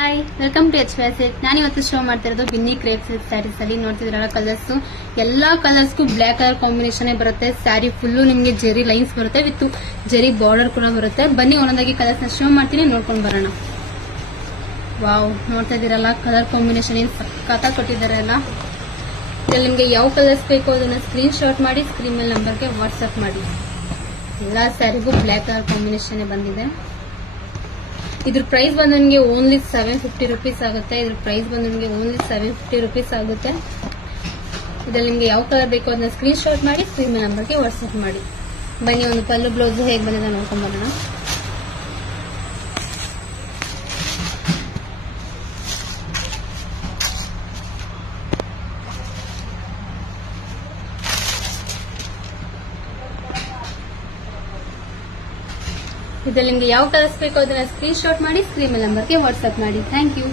Hi, welcome to H silk. ನಾನು ಇವತ್ತು show ಮಾಡ್ತಿರೋದು ಬಿನ್ನಿ ಕ್ರೇಪ್ ಸಿಲ್ಕ್ ಸ್ಯಾರೀಸ್ ಅಲ್ಲಿ. ನೋಡ್ತಿದ್ರಲ್ಲ ಕಲರ್ಸ್, ಎಲ್ಲಾ ಕಲರ್ಸ್ಗೂ ಬ್ಲಾಕ್ ಕಲರ್ ಕಾಂಬಿನೇಷನ್ ಬರುತ್ತೆ. ಸ್ಯಾರಿ ಫುಲ್ಲು ನಿಮಗೆ ಜೆರಿ ಲೈನ್ಸ್ ಬರುತ್ತೆ, ವಿತ್ ಜೆರಿ ಬಾರ್ಡರ್ ಕೂಡ ಬರುತ್ತೆ. ಬನ್ನಿ ಒಂದೊಂದಾಗಿ ಕಲರ್ಸ್ ನ ಶೋ ಮಾಡ್ತೀನಿ, ನೋಡ್ಕೊಂಡು ಬರೋಣ. ವಾವ್, ನೋಡ್ತಾ ಇದೀರಲ್ಲ ಕಲರ್ ಕಾಂಬಿನೇಷನ್ ಏನ್ ಸಖತ್ತಾಗಿ ಕೊಟ್ಟಿದ್ದಾರೆ ಅಲ್ಲ. ಇದ್ರಲ್ಲಿ ನಿಮ್ಗೆ ಯಾವ ಕಲರ್ಸ್ ಬೇಕು ಅದನ್ನ ಸ್ಕ್ರೀನ್ ಶಾಟ್ ಮಾಡಿ ಸ್ಕ್ರೀನ್ ಮೇಲೆ ನಂಬರ್ಗೆ ವಾಟ್ಸ್ಆಪ್ ಮಾಡಿ. ಎಲ್ಲಾ ಸ್ಯಾರಿಗೂ ಬ್ಲಾಕ್ ಕಲರ್ ಕಾಂಬಿನೇಷನ್ ಬಂದಿದೆ. ಇದ್ರ ಪ್ರೈಸ್ ಬಂದು ನಿಮಗೆ ಓನ್ಲಿ 750 rupees ಆಗುತ್ತೆ. ಇದ್ರ ಪ್ರೈಸ್ ಬಂದು ನಿಮಗೆ ಓನ್ಲಿ 750 rupees ಆಗುತ್ತೆ. ಇದ್ರಲ್ಲಿ ನಿಮ್ಗೆ ಯಾವ ಕಲರ್ ಬೇಕೋ ಅದನ್ನ ಸ್ಕ್ರೀನ್ ಶಾಟ್ ಮಾಡಿ ಸ್ಕ್ರೀನ್ ನಂಬರ್ಗೆ ವಾಟ್ಸ್ಆಪ್ ಮಾಡಿ. ಬನ್ನಿ ಒಂದು ಪಲ್ಲು ಬ್ಲೌಸ್ ಹೇಗೆ ಬಂದಿದೆ ನೋಡ್ಕೊಂಡ್ ಬರೋಣ. ಇದ್ರಲ್ಲಿ ನಿಮ್ಗೆ ಯಾವ ಕಲರ್ಸ್ ಬೇಕೋ ಅದನ್ನ ಸ್ಕ್ರೀನ್ ಶಾಟ್ ಮಾಡಿ ಸ್ಕ್ರೀನ್ ನಂಬರ್ಗೆ ವಾಟ್ಸ್ಆಪ್ ಮಾಡಿ. Thank you.